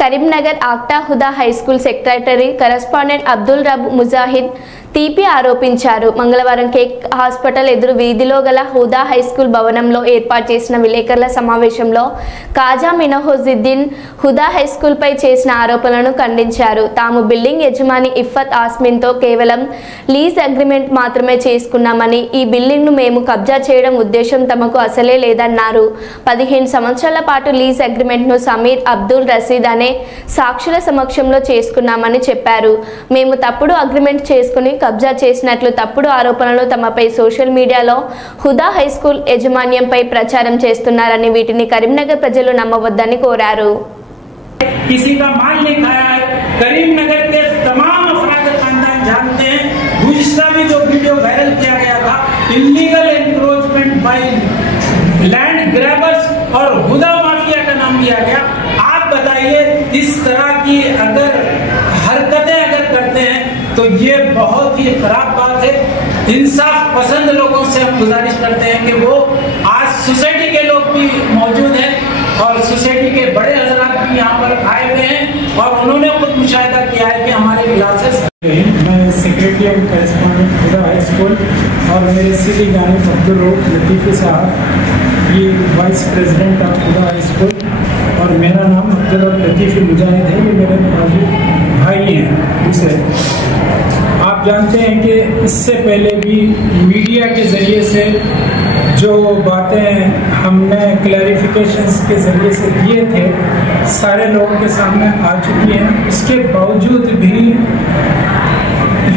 కరీంనగర్ ఆక్టా హుదా high school secretary correspondent Abdul Rab Mujahid టీపీ ఆరోపించారు. మంగళవారం కేక్ హాస్పిటల్ ఎదురు వీధిలో గల హుదా హై స్కూల్ భవనంలో ఏర్పాటు చేసిన విలేకరుల సమావేశంలో కాజా మినహోజుద్దీన్ హుదా హై స్కూల్ పై చేసిన ఆరోపణలను ఖండించారు. తాము బిల్డింగ్ యజమాని ఇఫ్ఫత్ ఆస్మిన్తో కేవలం లీజ్ అగ్రిమెంట్ మాత్రమే చేసుకున్నామని, ఈ బిల్డింగ్ను మేము కబ్జా చేయడం ఉద్దేశం తమకు అసలే లేదన్నారు. 15 సంవత్సరాల పాటు లీజ్ అగ్రిమెంట్ను సమీర్ అబ్దుల్ రషీద్ అనే సాక్షుల సమక్షంలో చేసుకున్నామని చెప్పారు. మేము తప్పుడు అగ్రిమెంట్ చేసుకుని కబ్జా చేసినట్లు తప్పుడు ఆరోపణలు తమపై సోషల్ మీడియాలో హుదా హై స్కూల్ యాజమాన్యంపై ప్రచారం చేస్తున్నారని, వీటిని కరీంనగర్ ప్రజలు నమ్మవద్దని కోరారు. किसी का माल नहीं खाया है। करीमनगर के तमाम अफराद खानदान जानते हैं। गुज़िश्ता में जो वीडियो वायरल किया गया था, illegal encroachment by land grabbers और हुदा माफिया का नाम दिया गया। आप बताइए, इस तरह की अगर हरकतें अगर करते हैं तो ये बहुत ही खराब बात है। इंसाफ पसंद लोगों से हम गुजारिश करते हैं कि वो आज सोसाइटी के लोग भी मौजूद हैं और सोसाइटी के बड़े हजरात भी यहाँ पर आए हुए हैं और उन्होंने खुद मुशाहिदा किया है कि हमारे क्लासेस। मैं secretary and correspondent Huda high school और मेरे सीधी गानिब अब्दुल रऊफ लतीफ़ी साहब, ये vice president of Huda high school, और मेरा नाम अब्दुल रऊफ लतीफ़ी मुजाहिद है। ये मेरे भाई हैं दूसरे। आप जानते हैं कि इससे पहले भी मीडिया के ज़रिए से जो बातें हमने क्लैरिफिकेशंस के ज़रिए से दिए थे सारे लोगों के सामने आ चुकी हैं। उसके बावजूद भी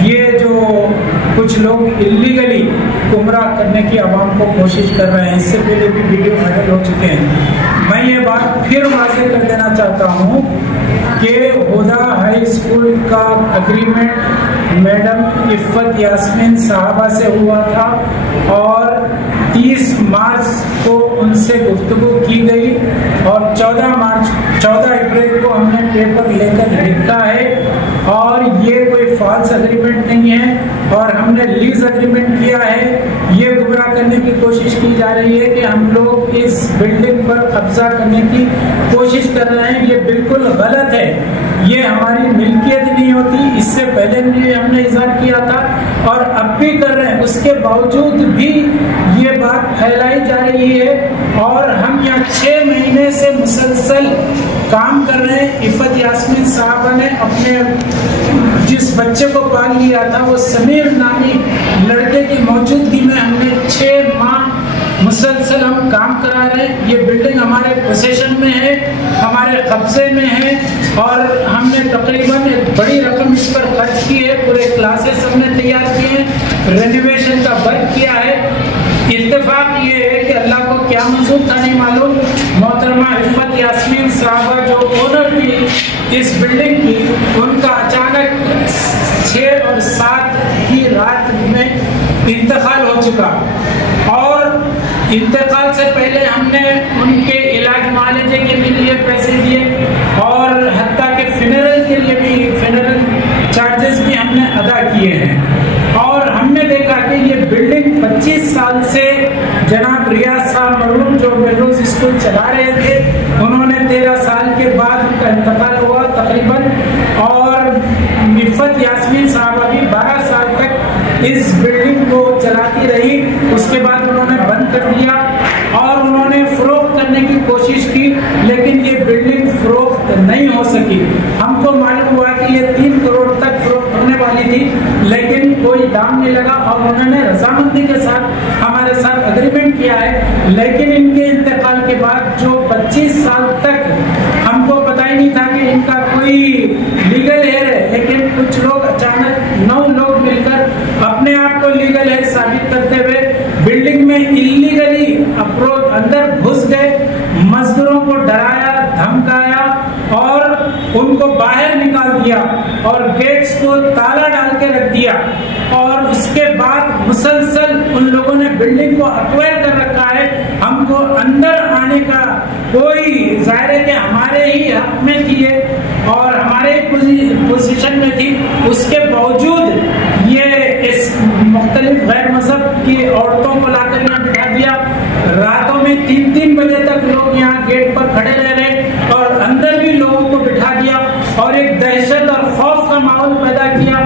ये जो कुछ लोग इलीगली गुमराह करने की आवाम को कोशिश कर रहे हैं, इससे पहले भी वीडियो वायरल हो चुके हैं। मैं ये बात फिर वाज़ेह कर देना चाहता हूँ कि हुदा हाई स्कूल का एग्रीमेंट मैडम इफ़्फ़त यास्मीन साहबा से हुआ था और 30 मार्च को उनसे गुफ्तगू की गई और 14 अप्रैल को हमने पेपर लेकर लिखा है और ये कोई फॉल्स एग्रीमेंट नहीं है और हमने लीज एग्रीमेंट किया है। ये गुमराह करने की कोशिश की जा रही है कि हम लोग इस बिल्डिंग पर कब्जा करने की कोशिश कर रहे हैं। ये बिल्कुल गलत है। ये हमारी मिल्कियत नहीं होती। इससे पहले भी हमने इज़हार किया था और अब भी कर रहे हैं। उसके बावजूद भी ये बात फैलाई जा रही है और हम यहाँ 6 महीने से मुसलसल काम कर रहे हैं। इफ़्फ़त यास्मीन साहबा ने अपने जिस बच्चे को पाल लिया था, वो समीर नामी लड़के की मौजूदगी में हमने 6 माह मुसलसल हम काम करा रहे हैं। ये बिल्डिंग हमारे पोसेशन में है, हमारे कब्जे में है और हमने तकरीबन एक बड़ी रकम इस पर खर्च की है। पूरे क्लासेस हमने तैयार किए हैं, रेनोवेशन का वर्क किया है। इत्तेफाक ये है कि अल्लाह को क्या मंजूर था नहीं मालूम, मोहतरमा इफ़्फ़त यास्मीन साहबा जो ओनर थी इस बिल्डिंग की, उनका अचानक 6 और 7 की रात में इंतकाल हो चुका और इंतकाल से पहले हमने उनके इलाज मुआलजे के लिए पैसे दिए और हत्ता के फिनरल के लिए भी फिनरल चार्जेस भी हमने अदा किए हैं। और हमने देखा कि ये बिल्डिंग 25 साल से जनाब रियाज साहब मरहूम जो मेलरोज स्कूल चला रहे थे, उन्होंने 13 साल के बाद उनका इंतकाल हुआ तकरीबन, और इफ़्फ़त यास्मीन साहबा भी 12 साल तक इस बिल्डिंग को चलाती रही। उसके बाद उन्होंने बंद कर दिया और उन्होंने फरोख्त करने की कोशिश की, लेकिन ये बिल्डिंग फरोख्त नहीं हो सकी। हमको मालूम हुआ कि ये 3 करोड़ तक फरोख्त होने वाली थी, लेकिन कोई दाम नहीं लगा और उन्होंने रजामंदी के साथ हमारे साथ एग्रीमेंट किया है। लेकिन इनके इंतकाल के बाद जो 25 साल तक हमको पता ही नहीं था कि इनका कोई लीगल हेयर है, लेकिन कुछ लोग अचानक 9 लोग मिलकर अपने आप को लीगल हेयर साबित करते हुए बिल्डिंग में इलीगली अप्रोच अंदर घुस गए, मजदूरों को डराया, धमकाया और उनको बाहर निकाल दिया और गेट्स को ताला डाल के रख दिया। और उसके बाद मुसलसल उन लोगों ने बिल्डिंग को अक्वायर कर रखा है। हमको अंदर आने का कोई, जाहिर है कि हमारे ही हक में थी और हमारे पोजीशन में थी, उसके बावजूद ये इस मुख्तलिफ गैर मजहब की औरतों को लाकर यहाँ बिठा दिया। रातों में 3-3 बजे तक लोग यहाँ गेट पर खड़े रह रहे और अंदर भी लोगों को बिठा और एक दहशत और खौफ का माहौल पैदा किया।